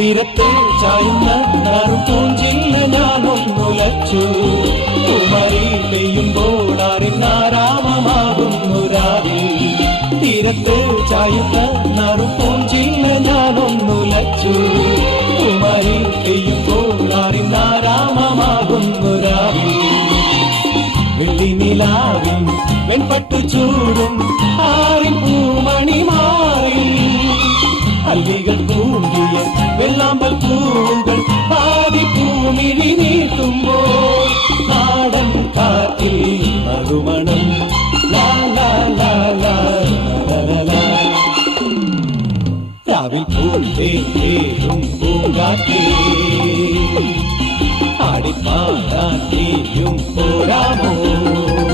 തീരത്തെ ചായുന്ന പൂഞ്ചില്ല ഞാനൊന്നുലച്ചു. കുമരി പെയ്യുമ്പോൾ ആരാമമാകുന്നു രാവിൽ. തീരത്തെ ചായുന്ന പൂഞ്ചില്ല ഞാനൊന്നുലച്ചു. കുമരി പെയ്യുമ്പോൾ ആരാമമാകുന്നു രാവിൽ. വെള്ളിനിലാവിൻ വെൺപട്ടു ചൂടും ആരിൻ പൂമണി മാറി. അല്ലികൾ കൂടിയ വെള്ളാമ്പൽ പൂവുകൾ പാതി പൂമിഴി നീട്ടുമ്പോൾ നാടൻ കാറ്റിൽ മറുമണം. രാവിൽ പൂന്തേരും പൂങ്കാറ്റേ ആടിപ്പാടാൻ നീയും പോരാമോ.